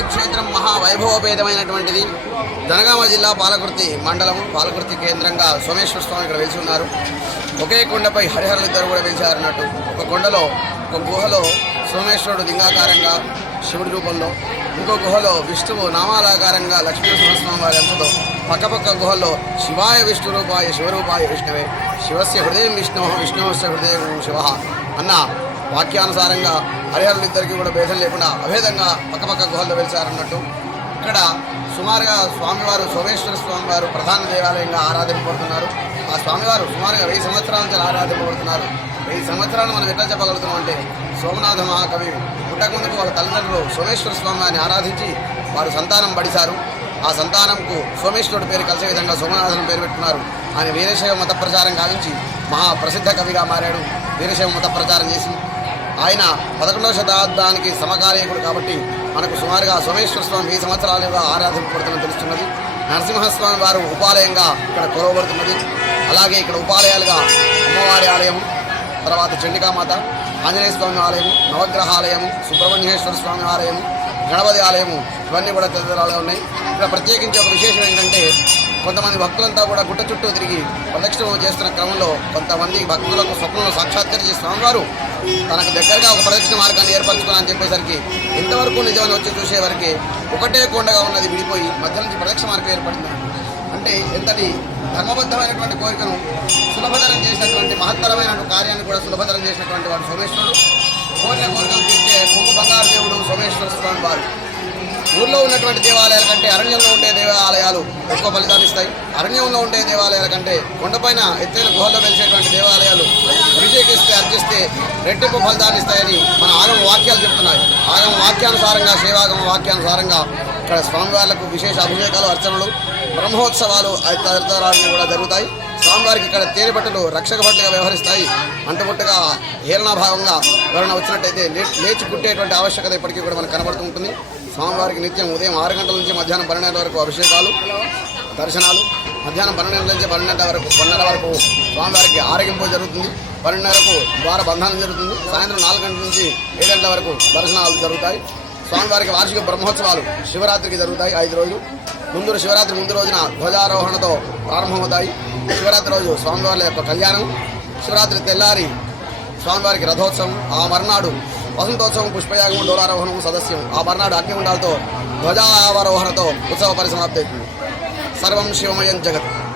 స్వామి క్షేత్రం మహావైభవపేతమైనటువంటిది. జనగామ జిల్లా పాలకుర్తి మండలం పాలకుర్తి కేంద్రంగా సోమేశ్వర స్వామి ఇక్కడ వెలిసి ఉన్నారు. ఒకే కొండపై హరిహరులు ఇద్దరు కూడా వెలిచారన్నట్టు. ఒక కొండలో ఒక గుహలో సోమేశ్వరుడు లింగాకారంగా శివుడి రూపంలో, ఇంకో గుహలో విష్ణువు నామాలాకారంగా లక్ష్మీనరసింహస్వామి వారి అంశతో, పక్కపక్క గుహల్లో శివాయ విష్ణు రూపాయ శివరూపాయ విష్ణువే, శివస్య హృదయం విష్ణు విష్ణువస్య హృదయం శివ అన్న వాక్యానుసారంగా హరిహరులిద్దరికీ కూడా భేదం లేకుండా అభేదంగా పక్కపక్క గుహల్లో వెలిచారన్నట్టు. ఇక్కడ సుమారుగా స్వామివారు సోమేశ్వర స్వామివారు ప్రధాన దేవాలయంగా ఆరాధింపబడుతున్నారు. ఆ స్వామివారు సుమారుగా 1000 సంవత్సరాల నుంచి ఆరాధింపబడుతున్నారు. 1000 సంవత్సరాలు మనం ఎట్లా చెప్పగలుగుతున్నాం అంటే, సోమనాథ మహాకవి పుట్టకముందుకు వాళ్ళ తల్లిదండ్రులు సోమేశ్వర స్వామిని ఆరాధించి వారు సంతానం పడిశారు. ఆ సంతానంకు సోమేశ్వరుడు పేరు కలిసే విధంగా సోమనాథుని పేరు పెట్టుకున్నారు. ఆయన వీరశైవ మత ప్రచారం గావించి మహాప్రసిద్ధ కవిగా మారాడు. వీరశైవ మత ప్రచారం చేసి ఆయన 11వ శతాబ్దానికి సమకాలీకుడు కాబట్టి మనకు సుమారుగా సోమేశ్వర స్వామి 1000 సంవత్సరాలుగా ఆరాధింపబడుతుందని తెలుస్తున్నది. నరసింహస్వామి వారు ఉపాలయంగా ఇక్కడ కొలవబడుతున్నది. అలాగే ఇక్కడ ఉపాలయాలుగా అమ్మవారి ఆలయము, తర్వాత చండికామాత, ఆంజనేయ స్వామి ఆలయము, నవగ్రహాలయము, సుబ్రహ్మణ్యేశ్వర స్వామి ఆలయము, గణపతి ఆలయము, ఇవన్నీ కూడా తదితరాలుగా ఉన్నాయి. ఇక్కడ ప్రత్యేకించి ఒక విశేషం ఏంటంటే, కొంతమంది భక్తులంతా కూడా గుట్ట చుట్టూ తిరిగి ప్రదక్షిణ చేస్తున్న క్రమంలో కొంతమంది భక్తులకు స్వప్నంలో సాక్షాత్కరించి స్వామివారు తనకు దగ్గరగా ఒక ప్రదక్షిణ మార్గాన్ని ఏర్పరచుకోవాలని చెప్పేసరికి ఎంతవరకు నిజమని వచ్చి చూసేవారికి ఒకటే కొండగా ఉన్నది విడిపోయి మధ్య నుంచి ప్రదక్షిణ మార్గం ఏర్పడింది. అంటే ఎంతటి ధర్మబద్ధమైనటువంటి కోరికను సులభతరం చేసినటువంటి మహత్తరమైన కార్యాన్ని కూడా సులభతరం చేసినటువంటి వాడు సోమేశ్వరుడు. కోరిన కోరికలు తీర్చే కొంగు బంగారు దేవుడు సోమేశ్వర స్వామి వారు. ఊర్లో ఉన్నటువంటి దేవాలయాల కంటే అరణ్యంలో ఉండే దేవాలయాలు ఎక్కువ ఫలితాలు ఇస్తాయి. అరణ్యంలో ఉండే దేవాలయాల కంటే కొండపైన ఎత్తైన గుహల్లో వెలిసేటువంటి దేవాలయాలు అభిషేకిస్తే అర్చిస్తే రెట్టింపు ఫలితాన్ని ఇస్తాయని మన ఆగమ వాక్యాలు చెప్తున్నాయి. ఆగమ వాక్యానుసారంగా, శైవాగమ వాక్యానుసారంగా ఇక్కడ స్వామివార్లకు విశేష అభిషేకాలు, అర్చనలు, బ్రహ్మోత్సవాలు తదితరాలు కూడా జరుగుతాయి. స్వామివారికి ఇక్కడ తేనెపట్టులు రక్షక భట్టుగా వ్యవహరిస్తాయి. అంటుముట్టుగా హేళనాభావంగా ఎవరైనా వచ్చినట్టయితే లేచి కుట్టేటువంటి ఆవశ్యకత ఇప్పటికీ కూడా మనకు కనబడుతూ ఉంటుంది. స్వామివారికి నిత్యం ఉదయం 6 గంటల నుంచి మధ్యాహ్నం 12 గంటల వరకు అభిషేకాలు, దర్శనాలు, మధ్యాహ్నం 12 గంటల నుంచి 12:30 వరకు స్వామివారికి ఆరగింపు జరుగుతుంది. 12:30కు ద్వార బంధనం జరుగుతుంది. సాయంత్రం 4 గంటల నుంచి 7 గంటల వరకు దర్శనాలు జరుగుతాయి. స్వామివారికి వార్షిక బ్రహ్మోత్సవాలు శివరాత్రికి జరుగుతాయి 5 రోజులు. శివరాత్రి ముందు రోజున ధ్వజారోహణతో ప్రారంభమవుతాయి. శివరాత్రి రోజు స్వామివారి యొక్క కళ్యాణం, శివరాత్రి తెల్లారి స్వామివారికి రథోత్సవం, ఆ మర్నాడు వసంతోత్సవం, పుష్పయాగము, డోలారోహణము, సదస్యం, ఆ మర్నాడు అగ్నిగుండాలతో ధ్వజావరోహణతో ఉత్సవ పరిసమాప్తి అవుతుంది. సర్వం శివమయం జగత్.